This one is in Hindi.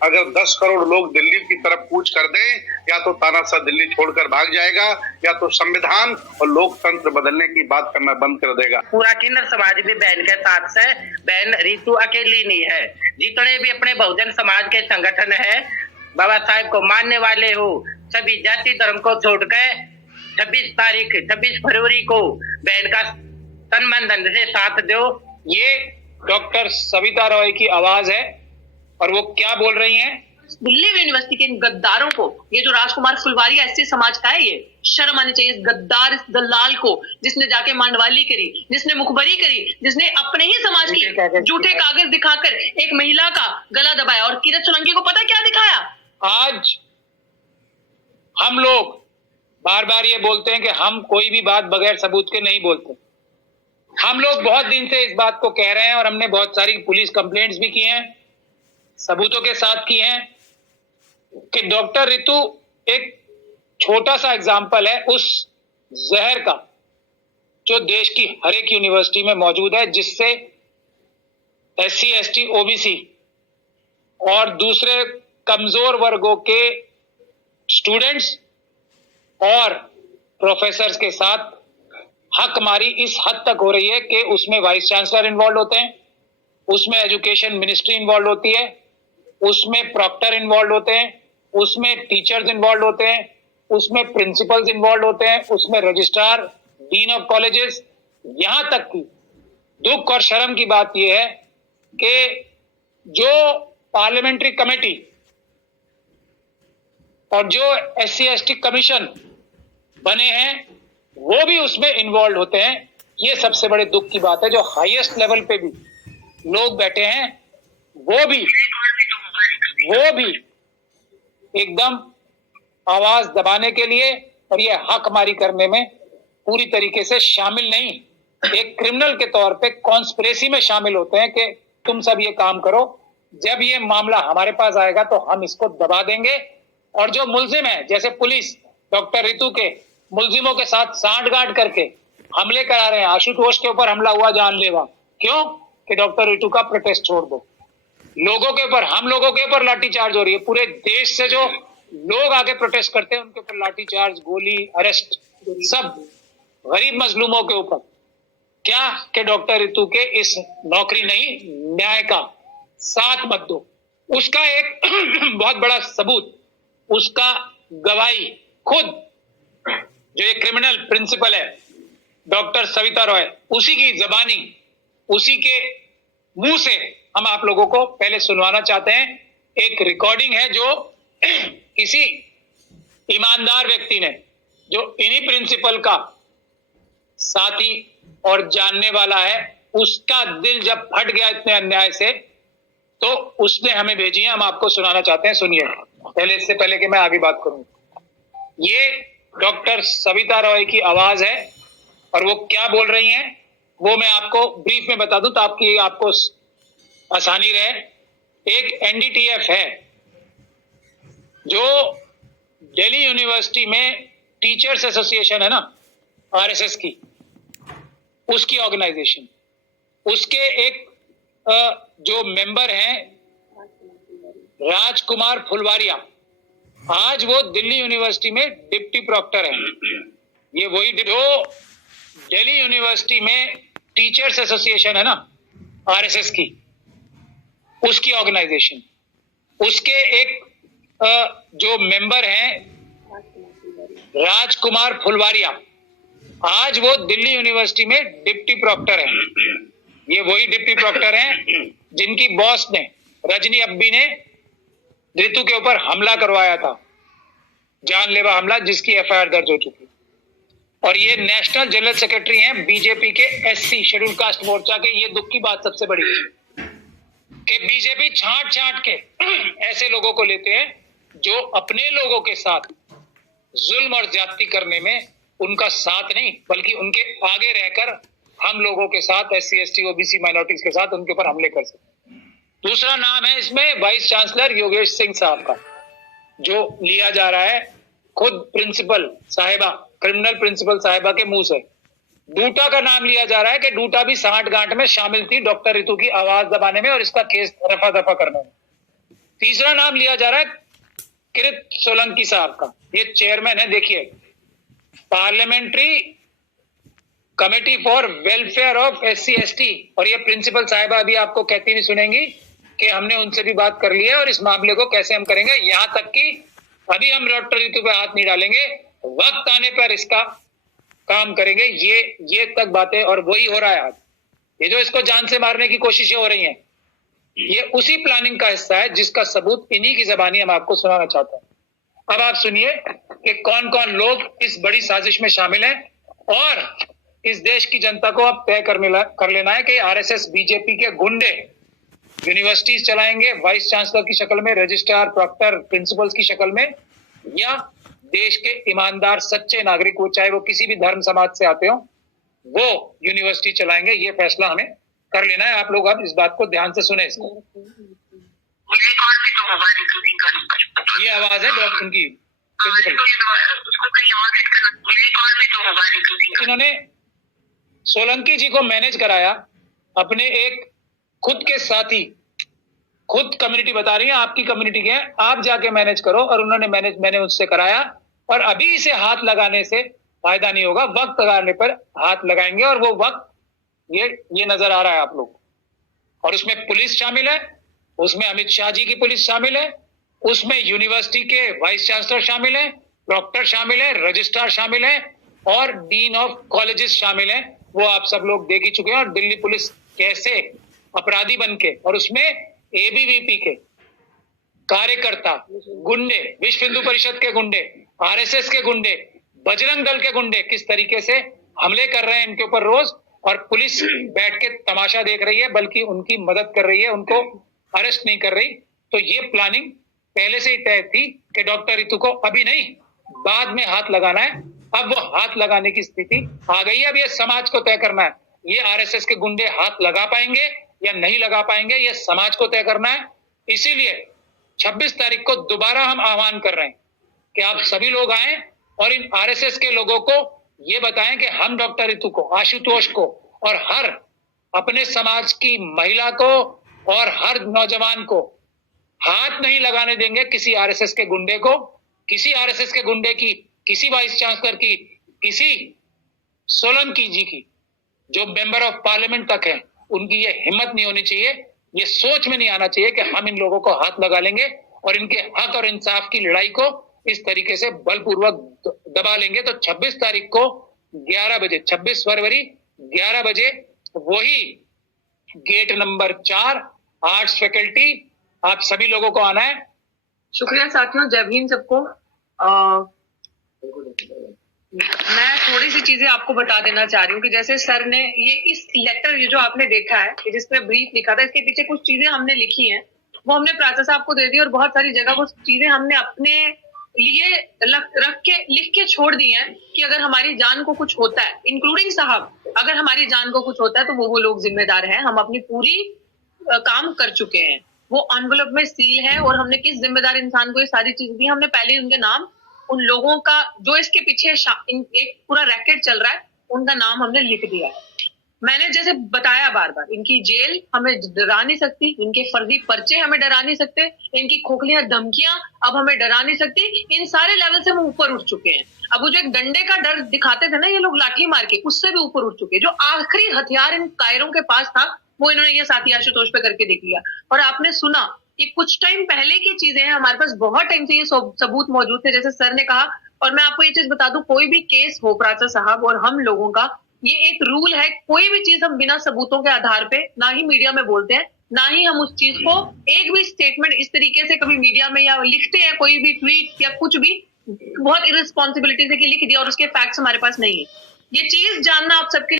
अगर 10 करोड़ लोग दिल्ली की तरफ कूच कर दें, या तो तानाशाह दिल्ली छोड़कर भाग जाएगा, या तो संविधान और लोकतंत्र बदलने की बात करना बंद कर देगा। पूरा किन्नर समाज भी बहन के साथ से, बहन रितु अकेली नहीं है। जितने भी अपने बहुजन समाज के संगठन है, बाबा साहेब को मानने वाले हो, सभी जाति धर्म को छोड़कर 26 फरवरी को बहन का तन मन धन से साथ दो। ये डॉक्टर सविता रॉय की आवाज है और वो क्या बोल रही हैं? दिल्ली यूनिवर्सिटी के इन गद्दारों को, ये जो राजकुमार फुलवारिया एससी समाज का है, ये शर्म आनी चाहिए इस गद्दार, इस दलाल को, जिसने जाके मांडवाली करी, जिसने मुखबरी करी, जिसने अपने ही समाज की झूठे कागज दिखाकर एक महिला का गला दबाया। और किरत सोलंकी को पता क्या दिखाया? आज हम लोग बार बार ये बोलते हैं कि हम कोई भी बात बगैर सबूत के नहीं बोलते। हम लोग बहुत दिन से इस बात को कह रहे हैं और हमने बहुत सारी पुलिस कंप्लेंट्स भी की हैं, सबूतों के साथ की हैं, कि डॉक्टर रितु एक छोटा सा एग्जाम्पल है उस जहर का जो देश की हर एक यूनिवर्सिटी में मौजूद है, जिससे एससी, एसटी, ओबीसी और दूसरे कमजोर वर्गों के स्टूडेंट्स और प्रोफेसर्स के साथ हकमारी इस हद तक हो रही है कि उसमें वाइस चांसलर इन्वॉल्व होते हैं, उसमें एजुकेशन मिनिस्ट्री इन्वॉल्व होती है, उसमें प्रॉक्टर इन्वॉल्व होते हैं, उसमें टीचर्स इन्वॉल्व होते हैं, उसमें प्रिंसिपल्स इन्वॉल्व होते हैं, उसमें रजिस्ट्रार, डीन ऑफ कॉलेजेस। यहां तक कि दुख और शर्म की बात यह है कि जो पार्लियामेंट्री कमेटी और जो एससी एसटी कमीशन बने हैं वो भी उसमें इन्वॉल्व होते हैं। ये सबसे बड़े दुख की बात है। जो हाईएस्ट लेवल पे भी लोग बैठे हैं वो भी एकदम आवाज दबाने के लिए और ये हकमारी करने में पूरी तरीके से शामिल नहीं, एक क्रिमिनल के तौर पे कॉन्स्पिरेसी में शामिल होते हैं कि तुम सब ये काम करो। जब ये मामला हमारे पास आएगा तो हम इसको दबा देंगे और जो मुल्जिम है, जैसे पुलिस डॉक्टर रितु के मुल्जिमों के साथ सांठगांठ करके हमले करा रहे हैं। आशुतोष के ऊपर हमला हुआ जानलेवा, क्यों? कि डॉक्टर रितु का प्रोटेस्ट छोड़ दो। लोगों के ऊपर, हम लोगों के ऊपर लाठीचार्ज हो रही है। पूरे देश से जो लोग आगे प्रोटेस्ट करते हैं उनके ऊपर लाठीचार्ज, गोली, अरेस्ट, सब गरीब मजलूमों के ऊपर। क्या कि डॉक्टर रितु के इस नौकरी नहीं, न्याय का साथ मत दो। उसका एक बहुत बड़ा सबूत, उसका गवाही खुद जो एक क्रिमिनल प्रिंसिपल है डॉक्टर सविता रॉय, उसी की जबानी, उसी के मुंह से हम आप लोगों को पहले सुनवाना चाहते हैं। एक रिकॉर्डिंग है जो किसी ईमानदार व्यक्ति ने, जो इन्हीं प्रिंसिपल का साथी और जानने वाला है, उसका दिल जब फट गया इतने अन्याय से तो उसने हमें भेजी है, हम आपको सुनाना चाहते हैं। सुनिए पहले, इससे पहले कि मैं आगे बात करूं। ये डॉक्टर सविता रॉय की आवाज है और वो क्या बोल रही हैं वो मैं आपको ब्रीफ में बता दूं तो आपको आसानी रहे। एक एनडीटीएफ है जो दिल्ली यूनिवर्सिटी में टीचर्स एसोसिएशन है ना, आरएसएस की, उसकी ऑर्गेनाइजेशन, उसके एक जो मेंबर हैं राजकुमार फुलवारिया, आज वो दिल्ली यूनिवर्सिटी में डिप्टी प्रॉक्टर है। ये वही जो दिल्ली यूनिवर्सिटी में टीचर्स एसोसिएशन है ना, आरएसएस की, उसकी ऑर्गेनाइजेशन, उसके एक जो मेंबर हैं राजकुमार फुलवारिया, आज वो दिल्ली यूनिवर्सिटी में डिप्टी प्रॉक्टर है। ये वही डिप्टी प्रॉक्टर हैं जिनकी बॉस ने, रजनी अब्बी ने, रितु के ऊपर हमला करवाया था, जानलेवा हमला, जिसकी एफआईआर दर्ज हो चुकी। और ये नेशनल जनरल सेक्रेटरी हैं बीजेपी के एससी शेड्यूल कास्ट मोर्चा के। ये दुख की बात सबसे बड़ी है कि बीजेपी छांट छांट के ऐसे लोगों को लेते हैं जो अपने लोगों के साथ जुल्म और ज्यादती करने में उनका साथ नहीं, बल्कि उनके आगे रहकर हम लोगों के साथ, एससी, एसटी, ओबीसी, माइनॉरिटीज के साथ उनके ऊपर हमले कर सकते। दूसरा नाम है इसमें वाइस चांसलर योगेश सिंह साहब का, जो लिया जा रहा है खुद प्रिंसिपल साहिबा, क्रिमिनल प्रिंसिपल साहिबा के मुंह से। डूटा का नाम लिया जा रहा है कि डूटा भी सांठगांठ में शामिल थी डॉक्टर रितु की आवाज दबाने में और इसका केस रफा दफा करने में। तीसरा नाम लिया जा रहा है किरित सोलंकी साहब का। ये चेयरमैन है, देखिए, parliamentary committee for welfare of SC/ST, और ये प्रिंसिपल साहिबा अभी आपको कहती हुई सुनेंगी कि हमने उनसे भी बात कर ली है और इस मामले को कैसे हम करेंगे, यहां तक कि अभी हम डॉक्टर रितु पे हाथ नहीं डालेंगे, वक्त आने पर इसका काम करेंगे। ये तक बातें, और वही हो रहा है आज। ये जो इसको जान से मारने की कोशिशें हो रही हैं, ये उसी प्लानिंग का हिस्सा है जिसका सबूत इन्हीं की जबानी हम आपको सुनाना चाहते हैं। अब आप सुनिए कि कौन कौन लोग इस बड़ी साजिश में शामिल हैं, और इस देश की जनता को अब तय कर लेना है कि RSS BJP के गुंडे यूनिवर्सिटीज चलाएंगे वाइस चांसलर की शक्ल में, रजिस्ट्रार, प्रॉक्टर, प्रिंसिपल्स की शक्ल में, या देश के ईमानदार सच्चे नागरिक, वो चाहे वो किसी भी धर्म समाज से आते हो, वो यूनिवर्सिटी चलाएंगे। ये फैसला हमें कर लेना है। आप लोग अब इस बात को ध्यान से सुने। ये आवाज है उनकी प्रिंसिपल। इन्होंने सोलंकी जी को मैनेज कराया, अपने एक खुद के साथी, खुद कम्युनिटी बता रही है आपकी कम्युनिटी के हैं, आप जाके मैनेज करो, और उन्होंने मैंने उससे कराया। और अभी इसे हाथ लगाने से फायदा नहीं होगा, वक्त लगाने पर हाथ लगाएंगे, और वो वक्त ये नजर आ रहा है आप लोग। और उसमें पुलिस शामिल है, उसमें अमित शाह जी की पुलिस शामिल है, उसमें यूनिवर्सिटी के वाइस चांसलर शामिल है, प्रॉक्टर शामिल है, रजिस्ट्रार शामिल है, और डीन ऑफ कॉलेजेस शामिल है। वो आप सब लोग देख ही चुके हैं। और दिल्ली पुलिस कैसे अपराधी बन के, और उसमें ABVP के कार्यकर्ता, गुंडे, विश्व हिंदू परिषद के गुंडे, RSS के गुंडे, बजरंग दल के गुंडे किस तरीके से हमले कर रहे हैं इनके ऊपर रोज, और पुलिस बैठ के तमाशा देख रही है, बल्कि उनकी मदद कर रही है, उनको अरेस्ट नहीं कर रही। तो ये प्लानिंग पहले से ही तय थी कि डॉक्टर रितु को अभी नहीं, बाद में हाथ लगाना है। अब वो हाथ लगाने की स्थिति आ गई है। अब ये समाज को तय करना है, ये RSS के गुंडे हाथ लगा पाएंगे या नहीं लगा पाएंगे, ये समाज को तय करना है। इसीलिए 26 तारीख को दोबारा हम आह्वान कर रहे हैं कि आप सभी लोग आएं और इन RSS के लोगों को ये बताएं कि हम डॉक्टर रितु को, आशुतोष को, और हर अपने समाज की महिला को और हर नौजवान को हाथ नहीं लगाने देंगे किसी RSS के गुंडे को, किसी RSS के गुंडे की, किसी वाइस चांसलर की, किसी सोलंकी जी की, जो मेंबर ऑफ पार्लियामेंट तक है, उनकी ये हिम्मत नहीं होनी चाहिए, ये सोच में नहीं आना चाहिए कि हम इन लोगों को हाथ लगा लेंगे और इनके हक और इंसाफ की लड़ाई को इस तरीके से बलपूर्वक दबा लेंगे। तो 26 तारीख को 11 बजे, 26 फरवरी 11 बजे, वही गेट नंबर 4, आर्ट्स फैकल्टी, आप सभी लोगों को आना है। शुक्रिया साथियों, जय भीम सबको। मैं थोड़ी सी चीजें आपको बता देना चाह रही हूँ कि जैसे सर ने ये इस लेटर, ये जो आपने देखा है कि जिसमें ब्रीफ लिखा था, इसके पीछे कुछ चीजें हमने लिखी हैं, वो हमने प्राचा साहब को दे दी, और बहुत सारी जगह वो चीजें हमने अपने लिए लिख के छोड़ दी हैं कि अगर हमारी जान को कुछ होता है, इंक्लूडिंग साहब, अगर हमारी जान को कुछ होता है तो वो लोग जिम्मेदार हैं। हम अपनी पूरी काम कर चुके हैं, वो एनवेलप में सील है, और हमने किस जिम्मेदार इंसान को ये सारी चीज दी, हमने पहले ही उनके नाम, उन लोगों का जो इसके पीछे एक पूरा रैकेट चल रहा है, उनका नाम हमने लिख दिया है। मैंने जैसे बताया बार बार, इनकी जेल हमें डरा नहीं सकती, इनके फर्जी पर्चे हमें डरा नहीं सकते, इनकी खोखलियां धमकियां अब हमें डरा नहीं सकती। इन सारे लेवल से हम ऊपर उठ चुके हैं। अब वो जो एक डंडे का डर दिखाते थे ना ये लोग लाठी मार के, उससे भी ऊपर उठ चुके हैं। जो आखिरी हथियार इन कायरों के पास था, वो इन्होंने ये साथी आशुतोष पे करके देख लिया। और आपने सुना ये कुछ टाइम पहले की चीजें हैं, हमारे पास बहुत टाइम से ये सबूत मौजूद थे, जैसे सर ने कहा। और मैं आपको ये चीज बता दूं, कोई भी केस हो प्राचा साहब और हम लोगों का, ये एक रूल है, कोई भी चीज हम बिना सबूतों के आधार पे ना ही मीडिया में बोलते हैं, ना ही हम उस चीज को एक भी स्टेटमेंट इस तरीके से कभी मीडिया में या लिखते हैं, कोई भी ट्वीट या कुछ भी बहुत इररिस्पॉन्सिबिलिटी से कि लिख दिया और उसके फैक्ट्स हमारे पास नहीं है। ये चीज जानना आप सबके